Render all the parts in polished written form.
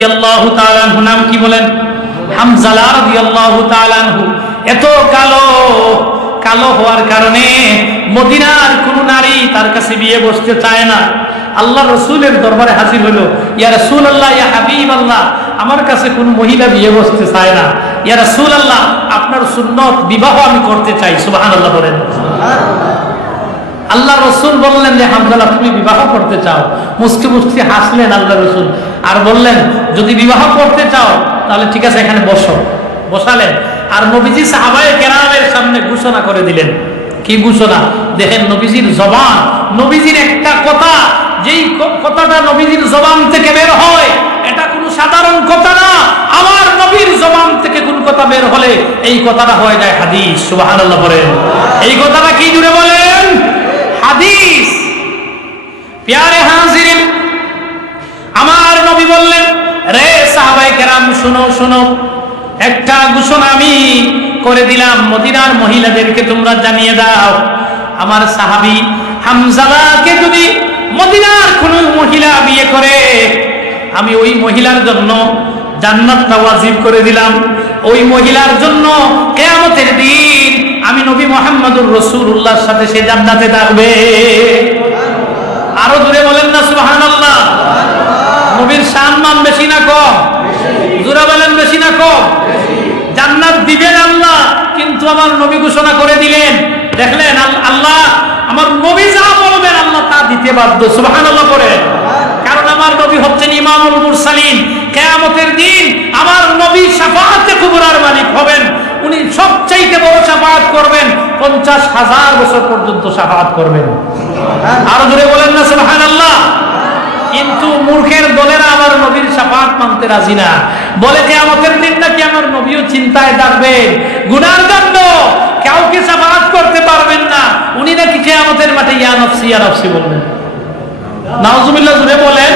রাদিয়াল্লাহু তাআলা আনহু নাম কি বলেন? হামজালা রাদিয়াল্লাহু তাআলা আনহু এত কালো হওয়ার কারণে মদিনার কোন নারী তার কাছে বিয়ে বসতে চায় না। আল্লাহ রাসূলের দরবারে হাজির হলো, ইয়া রাসূলুল্লাহ, ইয়া হাবিবাল্লাহ, আমার কাছে কোন মহিলা বিয়ে বসতে চায় না। ইয়া রাসূলুল্লাহ, আপনার সুন্নত বিবাহ আমি করতে চাই। সুবহানাল্লাহ বলেন। আল্লাহ রসুল বললেন যে হামজালা, তুমি বিবাহ করতে চাও? মুস্কি মুস্কি হাসলেন আল্লাহ রসুল আর বললেন, যদি বিবাহ করতে চাও তাহলে ঠিক আছে, এখানে বসো। বসালেন আর নবীজি সাহাবায়ে কেরামের সামনে ঘোষণা করে দিলেন। কি ঘোষণা? দেখেন নবীজির জবান, নবীজির একটা কথা, যেই কথাটা নবীজির জবান থেকে বের হয় এটা কোনো সাধারণ কথা না। আমার নবীর জবান থেকে কোন কথা বের হলে এই কথাটা হয়ে যায় হাদিস। সুবহানাল্লাহ বলেন। এই কথাটা কি জুড়ে বলেন? হাদিস। প্যারে হাজিরিন, আমার নবী বললেন, রে সাহাবায়ে কেরাম, শুনো শুনো, একটা ঘোষণা আমি করে দিলাম, মদিনার মহিলাদেরকে তোমরা জানিয়ে দাও, আমার সাহাবী হামজালাকে যদি মদিনার কোন মহিলা বিয়ে করে, আমি ওই মহিলার জন্য জান্নাতটা ওয়াজিব করে দিলাম। ওই মহিলার জন্য কিয়ামতের দিন আমি নবী মুহাম্মদুর রাসূলুল্লাহর সাথে সে জান্নাতে থাকবে। আরো জোরে বলেন না সুবহানাল্লাহ। নবীর সম্মান বেশি না কম? জোরে বলেন, বেশি না কম? জান্নাত দিবেন আল্লাহ, কিন্তু আমার নবী ঘোষণা করে দিলেন। দেখলেন আল্লাহ, আমার নবী যা বলবেন আল্লাহ তা দিতে বাধ্য। সুবহানাল্লাহ করে। কারণ আমার নবী হচ্ছেন ইমামুল মুরসালিন। কিয়ামতের দিন আমার নবী শাফাআতে কুবরার মালিক হবেন। উনি সবচাইতে বড় শাফাআত করবেন, 50,000 বছর পর্যন্ত শাফাআত করবেন। আরো জোরে বলেন না সুবহানাল্লাহ। কিন্তু মূর্খের দলেরা আমার নবীর শাফাআত মানতে রাজি না। বলে কিয়ামতের দিন নাকি আমার নবীও চিন্তায় থাকবেন, গুনার জন্য কাউকে শাফাআত করতে পারবেন না। উনি নাকি কিয়ামতের মাঠে ইয়া নফসি ইয়া নফসি বলবেন। নাউজুবিল্লাহ, জোরে বলেন।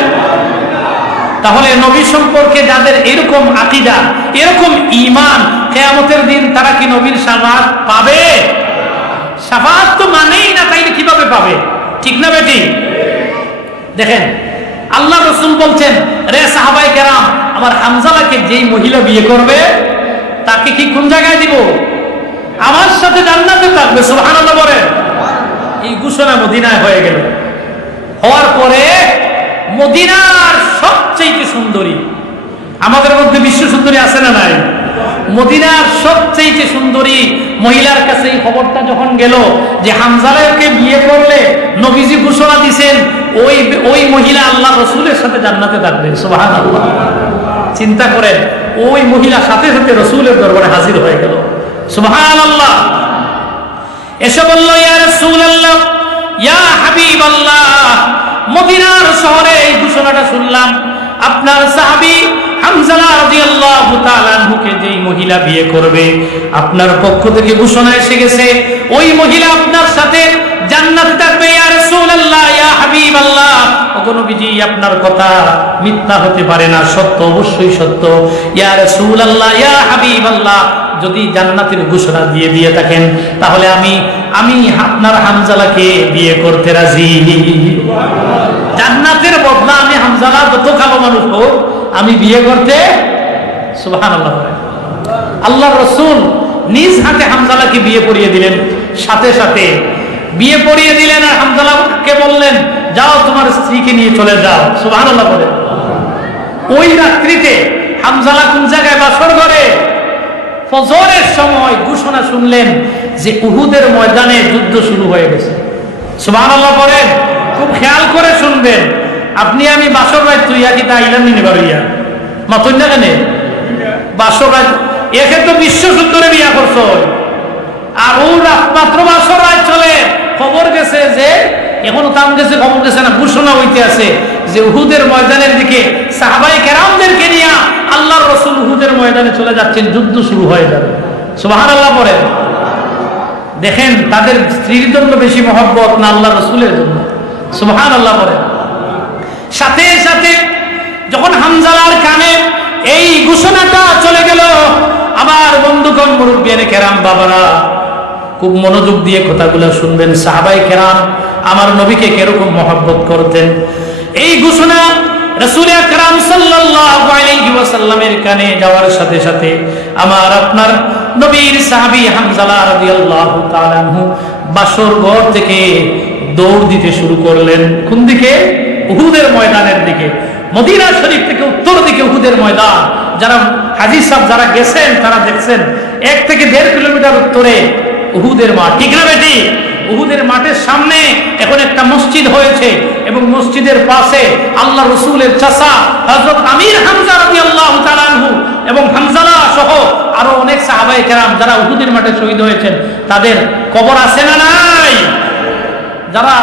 তাহলে নবী সম্পর্কে যাদের এরকম আকীদা, এরকম ঈমান, কিয়ামতের দিন তারা কি নবীর শাফাআত পাবে? শাফাআত তো মানেই না, তাইলে কিভাবে পাবে? ঠিক না বেটি? দেখেন আল্লাহ রাসূল বলছেন, রে সাহাবায়ে কেরাম, আমার হামজালাকে যেই মহিলা বিয়ে করবে তাকে কি কোন জায়গায় দিব? আমার সাথে জান্নাতে থাকবে। সুবহানাল্লাহ বলেন। এই ঘোষণা মদিনায় হয়ে গেল। হওয়ার পরে মদিনার সবচেয়ে সুন্দরী, আমাদের মধ্যে বিশ্ব সুন্দরী আছে না নাই? মদিনার সবচেয়ে সুন্দরী মহিলার কাছে এই খবরটা যখন গেল যে হামজালাকে বিয়ে করলে নবীজি ঘোষণা দিয়েছেন ওই মহিলা আল্লাহ রাসূলের সাথে জান্নাতে থাকবে। সুবহানাল্লাহ। চিন্তা করেন, ওই মহিলা সাথে সাথে রাসূলের দরবারে হাজির হয়ে গেল। সুবহানাল্লাহ। এসে বলল, ইয়া রাসূলুল্লাহ, ইয়া হাবিবাল্লাহ, মদিনার শহরে এই ঘোষণাটা শুনলাম, আপনার সাহাবী হামজালা রাদিয়াল্লাহু তাআলা আনহুকে যেই মহিলা বিয়ে করবে আপনার পক্ষ থেকে ঘোষণা এসে গেছে, ওই মহিলা আপনার সাথে জান্নাতে থাকবে। ইয়া রাসূলুল্লাহ, ইয়া হাবিবাল্লাহ, ওগো নবীজি, আপনার কথা মিথ্যা হতে পারে না, সত্য, অবশ্যই সত্য। ইয়া রাসূলুল্লাহ, ইয়া হাবিবাল্লাহ, যদি জান্নাতের ঘোষণা দিয়ে থাকেন তাহলে আমি আপনার হামজালাকে বিয়ে করতে রাজি। জান্নাতের বদলা আমি হামজালা যত কালো মানুষ হোক আমি বিয়ে করতে। সুবহানাল্লাহ। আল্লাহর রাসূল নিজ হাতে হামজালাকে বিয়ে পড়িয়ে দিলেন। সাথে সাথে বিয়ে পড়িয়ে দিলেন আর হামজালাকে বললেন, যাও তোমার স্ত্রীকে নিয়ে চলে যাও। সুবহানাল্লাহ বলে। ওই রাত্রিতে হামজালা কোন জায়গায়? বাসর ঘরে। ফজরের সময় ঘোষণা শুনলেন যে উহুদের ময়দানে যুদ্ধ শুরু হয়ে গেছে। সুবহানাল্লাহ বলেন। খুব খেয়াল করে শুনবেন। আপনি আমি বাসর রাত তুইয়া কি তাইলাম নিবার ইয়া মাতন না কেন? বাসর রাত একে তো বিশ্ব সুন্দরে বিয়া করছ, আর ও রাত মাত্র বাসর রাত চলে, খবর গেছে যে এখনো তাম গেছে, খবর গেছে না, ঘোষণা হইতে আছে যে উহুদের ময়দানের দিকে সাহাবায়ে কেরামদেরকে নিয়ে আল্লাহর রাসূল উহুদের ময়দানে চলে যাচ্ছেন, যুদ্ধ শুরু হয়ে যাবে। সুবহানাল্লাহ বলেন। দেখেন তাদের স্ত্রীর জন্য বেশি মহব্বত না আল্লাহর রাসূলের জন্য? সুবহানাল্লাহ বলেন। সাথে সাথে যখন হামজালার কানে এই ঘোষণাটা চলে গেল, আমার বন্ধুগণ, মুরব্বিয়ানে কেরাম, বাবারা, খুব মনোযোগ দিয়ে কথাগুলো শুনবেন। সাহাবায়ে কেরাম আমার নবীকে কিরকম মহব্বত করতেন। এই ঘোষণা রাসূল আকরাম সাল্লাল্লাহু আলাইহি ওয়াসাল্লামের কানে যাওয়ার সাথে সাথে আমার আপনার নবীর সাহাবী হামজালা রাদিয়াল্লাহু তাআলা আনহু বাসর ঘর থেকে দৌড় দিতে শুরু করলেন। কোন দিকে? উহুদের ময়দানের দিকে। মদিনা শরীফ থেকে উত্তর দিকে উহুদের ময়দান। যারা হাজী সাহেব যারা গেছেন তারা দেখছেন 1 থেকে 1.5 কিলোমিটার উত্তরে উহুদের মাঠ। ঠিক না বেটি? উহুদের মাঠের সামনে এখন একটা মসজিদ হয়েছে এবং মসজিদের পাশে আল্লাহ রাসূলের চাচা হযরত আমির হামজা রাদিয়াল্লাহু তাআলা আনহু এবং হামজালা সহ আরো অনেক সাহাবায়ে কেরাম যারা উহুদের মাঠে শহীদ হয়েছেন তাদের কবর আছে না নাই? যারা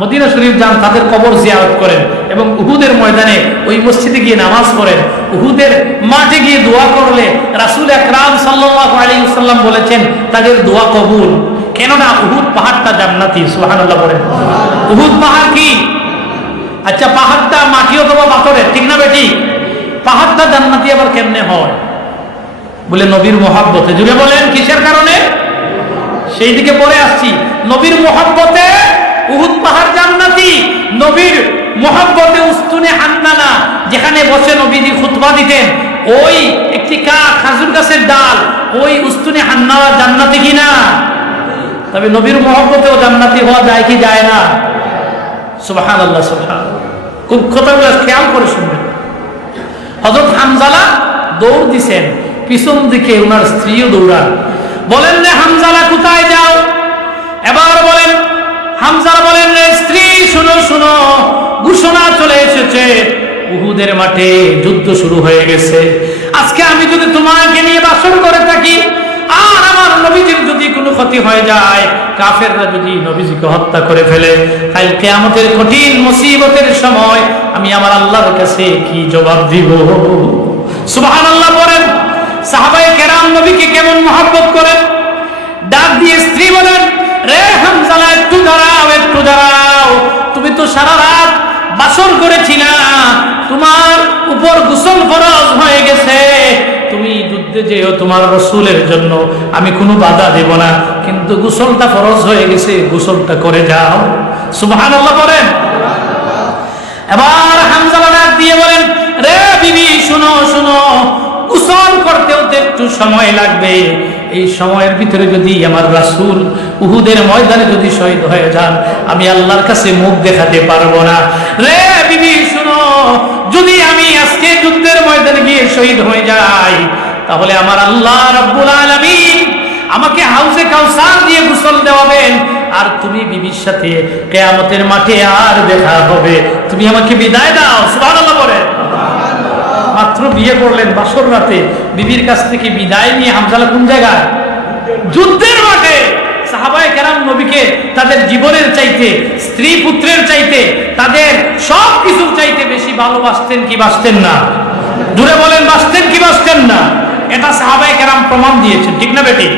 মদিনা শরীফ যান তাদের কবর জিয়ারত করেন এবং উহুদের ময়দানে ওই মসজিদে গিয়ে নামাজ পড়েন। উহুদের মাঠে গিয়ে দোয়া করলে রাসূল আকরাম সাল্লাল্লাহু আলাইহি ওয়াসাল্লাম বলেছেন তাদের দোয়া কবুল। কেননা উহুদ পাহাড়টা জান্নাতি। সুবহানাল্লাহ বলেন। উহুদ পাহাড় কি? আচ্ছা, পাহাড়টা মাটি অথবা পাথরের, ঠিক না বেটি? পাহাড়টা জান্নাতি আবার কেমনে হয়? বলে নবীর মহব্বতে। জুড়ে বলেন কিসের কারণে? সেই দিকে পরে আসছি। নবীর মহব্বতে উহুদ পাহাড় জান্নাতি। নবীর মহব্বতে উস্তুনে হান্নানা, যেখানে বসে নবীজি খুতবা দিতেন, ওই একটি খাজুর গাছের ডাল, ওই উস্তুনে হান্নানা জান্নাতি কিনা? তবে নবীর মহব্বতেও জান্নাতি হওয়া যায় কি যায় না? সুবহানাল্লাহ, সুবহানাল্লাহ। খুব কথাগুলো খেয়াল করে শুনবেন। হযরত হামজালা দৌড় দিছেন, পিছন দিকে ওনার স্ত্রীও দৌড়ান। বলেন রে হামজালা কোথায় যাও? এবার বলেন হামজালা বলেন রে স্ত্রী শুনো শুনো, ঘোষণা চলে এসেছে, উহুদের মাঠে যুদ্ধ শুরু হয়ে গেছে। আজকে আমি যদি তোমাকে নিয়ে বাসর করে থাকি আর আমার নবীজির যদি কোনো ক্ষতি হয়ে যায়, কাফেররা যদি নবীজিকে হত্যা করে ফেলে, কাল কিয়ামতের কঠিন মুসিবতের সময় আমি আমার আল্লাহর কাছে কি জবাব দিব? সুবহানাল্লাহ বলেন। সাহাবায়ে কেরাম নবীকে কেমন মহব্বত করেন। ডাক দিয়ে স্ত্রী বলেন, রে হামজালা একটু দাঁড়াও, একটু দাঁড়াও। তুমি তো সারা রাত বাসর করেছিলা, তোমার উপর গোসল ফরজ হয়ে গেছে। তুমি যুদ্ধে যেও তোমার রাসূলের জন্য, আমি কোনো বাধা দেব না, কিন্তু গোসলটা ফরজ হয়ে গেছে, গোসলটা করে যাও। সুবহানাল্লাহ বলেন। এবার হামজালা ডাক দিয়ে বলেন, রে বিবি শুনো শুনো, গোসল করতেও তো একটু সময় লাগবে। এই সময়ের ভিতরে যদি আমার রাসূল উহুদের ময়দানে যদি শহীদ হয়ে যান, আমি আল্লাহর কাছে মুখ দেখাতে পারবো না। রে বিবি শুনো, যদি আমি আজকে যুদ্ধের ময়দানে গিয়ে শহীদ হয়ে যাই, তাহলে আমার আল্লাহ রাব্বুল আলামিন আমাকে হাউজে কাউসার দিয়ে গোসল দেওয়াবেন, আর তুমি বিবির সাথে কিয়ামতের মাঠে আর দেখা হবে। তুমি আমাকে বিদায় দাও। সুবহানাল্লাহ বলেন। মাত্র বিয়ে করলেন বাসর রাতে, বিবির কাছ থেকে বিদায় নিয়ে হামজালা কোন জায়গায়? যুদ্ধের মাঠে। সাহাবায়ে কেরাম নবীকে তাদের জীবনের চাইতে, স্ত্রী পুত্রের চাইতে, তাদের সব কিছুর চাইতে বেশি ভালোবাসতেন কি বাসতেন না? জুড়ে বলেন, বাসতেন কি বাসতেন না? এটা সাহাবায়ে কেরাম প্রমাণ দিয়েছেন, ঠিক না বেটি?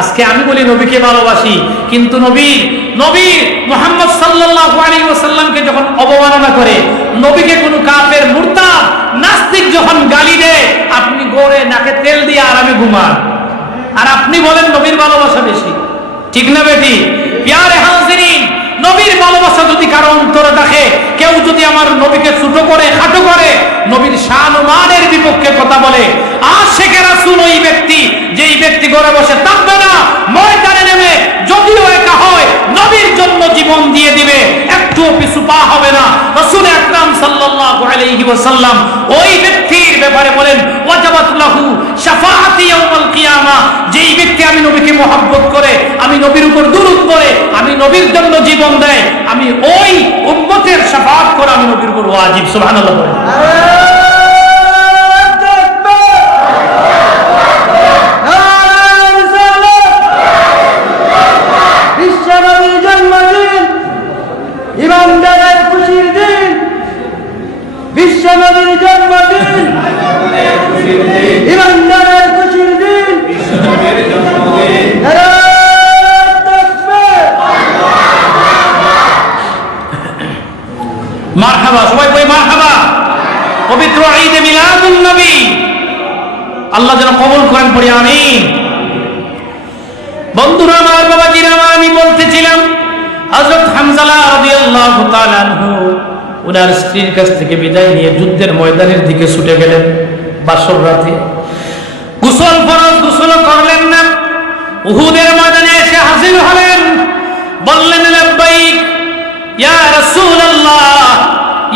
আজকে আমি বলি নবীকে ভালোবাসি, কিন্তু নবী মুহাম্মদ সাল্লাল্লাহু আলাইহি ওয়াসাল্লামকে যখন অবমাননা করে, নবীকে কোনো কাফের মুরতাদ নাস্তিক যখন গালি দেয়, আপনি গড়ে নাকে তেল দিয়ে আরামে ঘুমান, আর আপনি বলেন নবীর ভালোবাসা বেশি, ঠিক না বেটি? প্যারে হাজিরিন, নবীর ভালোবাসা যদি কারো অন্তরে থাকে, কেউ যদি আমার নবীকে ছোট করে খাটো করে, নবীর শান ও মানের বিপক্ষে কথা বলে, আশিকে রাসূল ওই ব্যক্তি, যেই ব্যক্তি ঘরে বসে থাকবে না, ময়দানে নেমে যদিও একা হয় নবীর জন্য জীবন দিয়ে দিবে, একটুও পিছু পা হবে না। রাসূল আকরাম সাল্লাল্লাহু আলাইহি ওয়াসাল্লাম ওই ব্যক্তির ব্যাপারে বলেন, ওয়াজাবাত লাহু শাফাআতি ইয়াউমাল কিয়ামা, যেই ব্যক্তি আমি নবীকে মহব্বত করে, আমি নবীর উপর দুরূদ পড়ে, আমি নবীর জন্য জীবন দেয়, আমি ওই উম্মতের শাফাআত করা আমি নবীর উপর ওয়াজিব। সুবহানাল্লাহ বলেন। ইমানদারের খুশির দিন, বিশ্বনবীর জন্মদিন, ইমানদারের খুশির দিন, মারহাবা, সবাই কই মারহাবা। পবিত্র ঈদে মিলাদুন নবী আল্লাহ যেন কবুল করেন, পড়ি আমিন। বন্ধুরা আমার, বাবাজিরা আমার, আমি বলতেছিলাম হযরত হামজালা রাদিয়াল্লাহু তাআলা আনহু ওনার স্ত্রীর কাছ থেকে বিদায় নিয়ে যুদ্ধের ময়দানের দিকে ছুটে গেলেন। বাসর রাতে গোসল ফরজ, গোসল করলেন না। উহুদের ময়দানে এসে হাজির হলেন, বললেন লাব্বাইক ইয়া রাসূলুল্লাহ,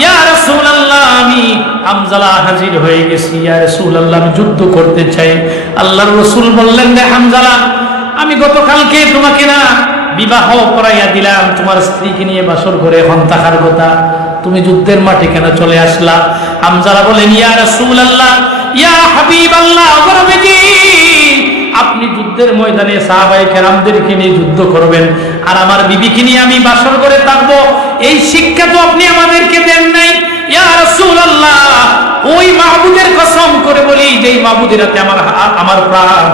ইয়া রাসূলুল্লাহ, আমি হামজালা হাজির হয়ে গেছি। ইয়া রাসূলুল্লাহ, আমি যুদ্ধ করতে চাই। আল্লাহর রাসূল বললেন, রে হামজালা, আমি গতকালকে তোমাকে না বিবাহ করাইয়া দিলাম, তোমার স্ত্রীকে নিয়ে বাসর করে, এখন থাকার কথা, তুমি যুদ্ধের মাঠে কেন চলে আসলা? হামজালা বলেন, ইয়া রাসূলুল্লাহ, ইয়া হাবিবাল্লাহ, নবীজি, আপনি যুদ্ধের ময়দানে সাহাবায়ে কেরামদেরকে নিয়ে যুদ্ধ করবেন, আর আমার বিবিকে নিয়ে আমি বাসর করে থাকবো, এই শিক্ষা তো আপনি আমাদেরকে দেন নাই। ইয়া রাসূলুল্লাহ, ওই মাহবুদের কসম করে বলি, যেই মাহবুদের হাতে আমার প্রাণ,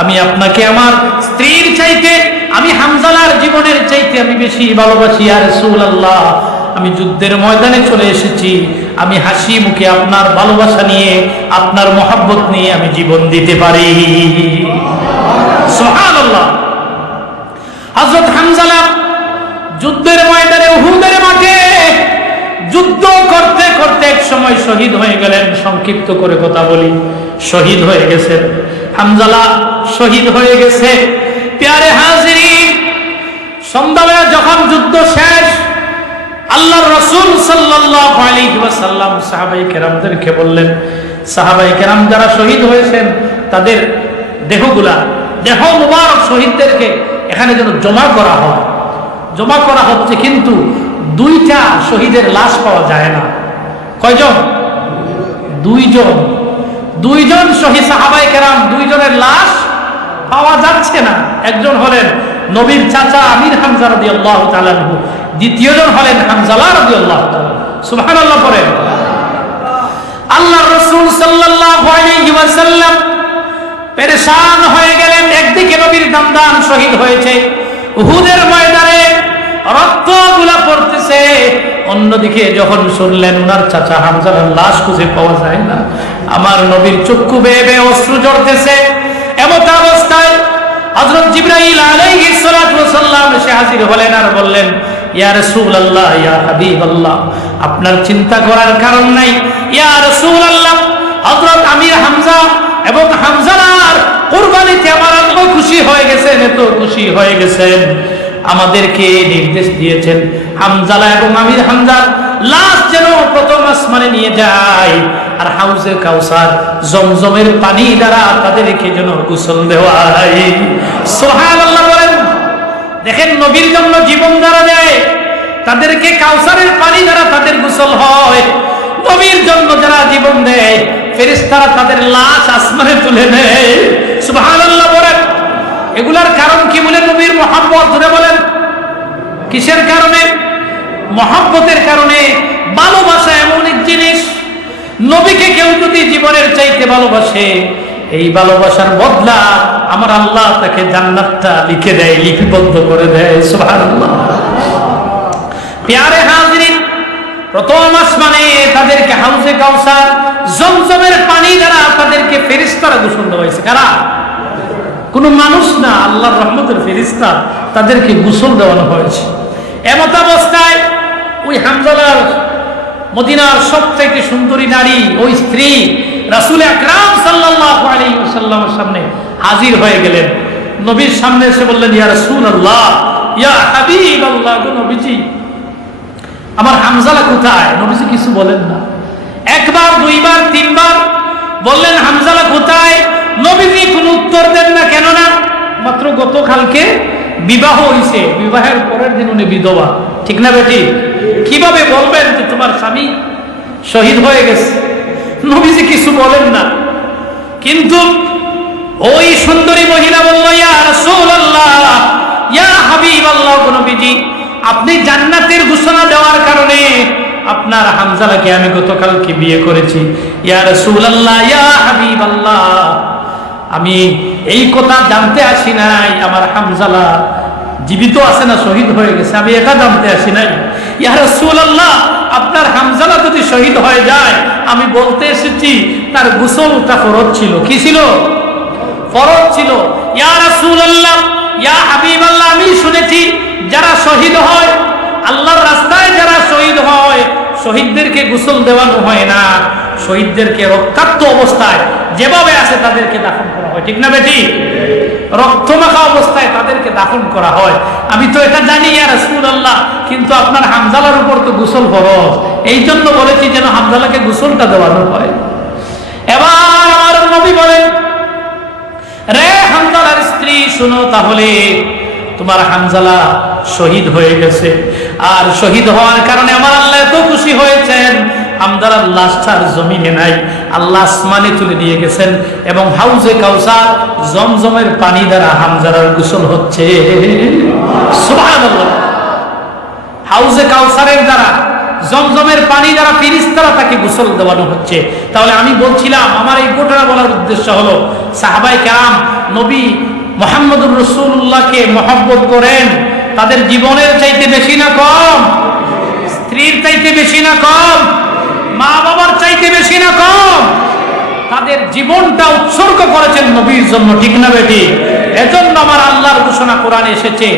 আমি আপনাকে আমার স্ত্রীর চাইতে, আমি হামজালার জীবনের চাইতে আমি বেশি ভালোবাসি। ইয়া রাসূলুল্লাহ, আমি যুদ্ধের ময়দানে চলে এসেছি, আমি হাসি মুখে আপনার ভালোবাসা নিয়ে, আপনার মহব্বত নিয়ে আমি জীবন দিতে পারি। সুবহানাল্লাহ। হযরত হামজালা যুদ্ধের ময়দানে, উহুদের মাঠে যুদ্ধ করতে করতে এক সময় শহীদ হয়ে গেলেন। সংক্ষিপ্ত করে কথা বলি, শহীদ হয়ে গেছেন। হামজালা শহীদ হয়ে গেছে। প্যারে হাজিরিন, সন্ধ্যাবেলা যখন যুদ্ধ শেষ, আল্লাহর রাসূল সাল্লাল্লাহু আলাইহি ওয়াসাল্লাম সাহাবায়ে কেরামদেরকে বললেন, সাহাবায়ে কেরাম যারা শহীদ হয়েছেন তাদের দেহগুলা, দেহ মুবারক শহীদদেরকে এখানে যেন জমা করা হয়। জমা করা হচ্ছে, কিন্তু দুইটা শহীদের লাশ পাওয়া যায় না। কয়জন? দুইজন। দুইজন শহীদ সাহাবায়ে কেরাম, দুইজনের লাশ পাওয়া যাচ্ছে না। একজন হলেন নবীর চাচা আমির হামজা রাদিয়াল্লাহু তাআলা আনহু, দ্বিতীয়জন হলেন হামজালা রাদিয়াল্লাহু তাআলা। সুবহানাল্লাহ পড়েন। আল্লাহর রাসূল সাল্লাল্লাহু আলাইহি ওয়াসাল্লাম পেরেশান হয়ে গেলেন। একদিকে নবীর দামদান শহীদ হয়েছে, উহুদের ময়দানে রক্তগুলা পড়তেছে, অন্যদিকে যখন শুনলেন ওনার চাচা হামজালার লাশ খুঁজে পাওয়া যায় না, আমার নবীর চক্ষু বেয়ে বেয়ে অশ্রু ঝরতেছে। এমত অবস্থায় হযরত জিবরাইল আলাইহিস সালাতু ওয়াস সালাম এসে হাজির হলেন আর বললেন, ইয়া রাসূলুল্লাহ, ইয়া হাবিবাল্লাহ, আপনার চিন্তা করার কারণ নাই। ইয়া রাসূলুল্লাহ, হযরত আমির হামজা এবং হামজালার কুরবানিতে আমার আল্লাহ খুশি হয়ে গেছেন, এত খুশি হয়ে গেছেন, আমাদেরকে নির্দেশ দিয়েছেন হামজালা এবং আমির হামজার লাশ যেন প্রথম আসমানে নিয়ে যায়, আর হাউজে কাউসার জমজমের পানি দ্বারা তাদেরকে যেন গোসল দেওয়া হয়। সুবহানাল্লাহ বলেন। দেখেন, নবীর জন্য জীবন দ্বারা দেয়, তাদেরকে কাউসারের পানি দ্বারা তাদের গোসল হয়। নবীর জন্য যারা জীবন দেয়, ফেরেশতারা তাদের লাশ আসমানে তুলে নেয়। সুবহানাল্লাহ বলেন। এগুলার কারণ কি বলে? নবীর মহব্বত। ধরে বলেন, কিসের কারণে? মহব্বতের কারণে। ভালোবাসা এমন এক জিনিস, নবীকে কেউ যদি জীবনের চাইতে ভালোবাসে, এই ভালোবাসার বদলা আমার আল্লাহ তাকে জান্নাতটা লিখে দেয়, লিপিবদ্ধ করে দেয়। সুবহানাল্লাহ। প্যারে হাজিরিন, প্রথম আসমানে তাদেরকে হাউজে কাউসার জমজমের পানি দ্বারা তাদেরকে ফেরেশতারা গোসল দেওয়া হয়েছে। কারা? কোন মানুষ না, আল্লাহর রহমতের ফেরেশতা তাদেরকে গোসল দেওয়ানো হয়েছে। এমত অবস্থায় ওই হামজালার, মদিনার সবথেকে সুন্দরী নারী, ওই স্ত্রী রাসূল আকরাম সাল্লাল্লাহু আলাইহি ওয়াসাল্লামের সামনে হাজির হয়ে গেলেন। নবীর সামনে এসে বললেন, ইয়া রাসূলুল্লাহ, ইয়া হাবিবাল্লাহ, গো নবীজি, আমার হামজালা কোথায়? নবীজি কিছু বলেন না। একবার, দুইবার, তিনবার বললেন, হামজালা কোথায়? নবীজি কোনো উত্তর দেন না। কেন না? মাত্র গতকালকে বিবাহ হয়েছে, বিবাহের পরের দিন উনি বিধবা। ঠিক না বেটি? কিভাবে বলবেন যে তোমার স্বামী শহীদ হয়ে গেছে? নবীজি কিছু বলেন না। কিন্তু ওই সুন্দরী মহিলা বলল, ইয়া রাসূলুল্লাহ, ইয়া হাবিবাল্লাহ, নবীজি, আপনি জান্নাতের ঘোষণা দেওয়ার কারণে আপনার হামজালাকে আমি গতকালকে বিয়ে করেছি। ইয়া রাসূলুল্লাহ, ইয়া হাবিবাল্লাহ, আমি এই কথা জানতে আসি নাই আমার হামজালা জীবিত আছে না শহীদ হয়ে গেছে, আমি এটা জানতে আসি নাই। ইয়া রাসূলুল্লাহ, আপনার হামজালা যদি শহীদ হয়ে যায়, আমি বলতে এসেছি তার গোসলটা ফরজ ছিল। কি ছিল? ফরজ ছিল। ইয়া রাসূলুল্লাহ, ইয়া হাবিবাল্লাহ, আমি শুনেছি যারা শহীদ হয়, আল্লাহর রাস্তায় যারা শহীদ হয়, শহীদদেরকে গোসল দেওয়ানো হয় না, শহীদদেরকে রক্তাক্ত অবস্থায় যেভাবে আছে তাদেরকে দাফন করা হয়। ঠিক না বেটি? রক্তমাখা অবস্থায় তাদেরকে দাফন করা হয়। আমি তো এটা জানি ইয়া রাসূলুল্লাহ, কিন্তু আপনার হামজালার উপর তো গোসল ফরজ, এই জন্য বলেছি যেন হামজালাকে গোসলটা দেওয়ানো হয়। এবার আমার নবী বলেন, রে হামজালার স্ত্রী শুনো, তাহলে তোমার হামজালা শহীদ হয়ে গেছে, আর শহীদ হওয়ার কারণে আমার আল্লাহ এত খুশি হয়েছেন, হামজালার লাশটার জমিনে নাই, আল্লাহ আসমানে তুলে দিয়ে গেছেন, এবং হাউজে কাউসার জমজমের পানি দ্বারা হামজালার গোসল হচ্ছে। সুবহানাল্লাহ। হাউজে কাউসারের দ্বারা, জমজমের পানি দ্বারা ফেরেশতারা তাকে গোসল দেওয়ানো হচ্ছে। তাহলে আমি বলছিলাম, আমার এই ঘটনা বলার উদ্দেশ্য হলো, সাহাবায়ে কেরাম নবী মুহাম্মদুর রাসূলুল্লাহকে মহব্বত করেন, তাদের জীবনের চাইতে বেশি না কম? স্ত্রীর চাইতে বেশি না কম? মা বাবার চাইতে বেশি না কম? তাদের জীবনটা উৎসর্গ করেছেন নবীর জন্য। ঠিক না বেটি? এজন্য আমার আল্লাহর ঘোষণা কোরআনে এসেছে,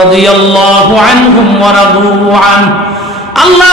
রাদিয়াল্লাহু আনহুম ওয়া রাদু আন। আল্লাহ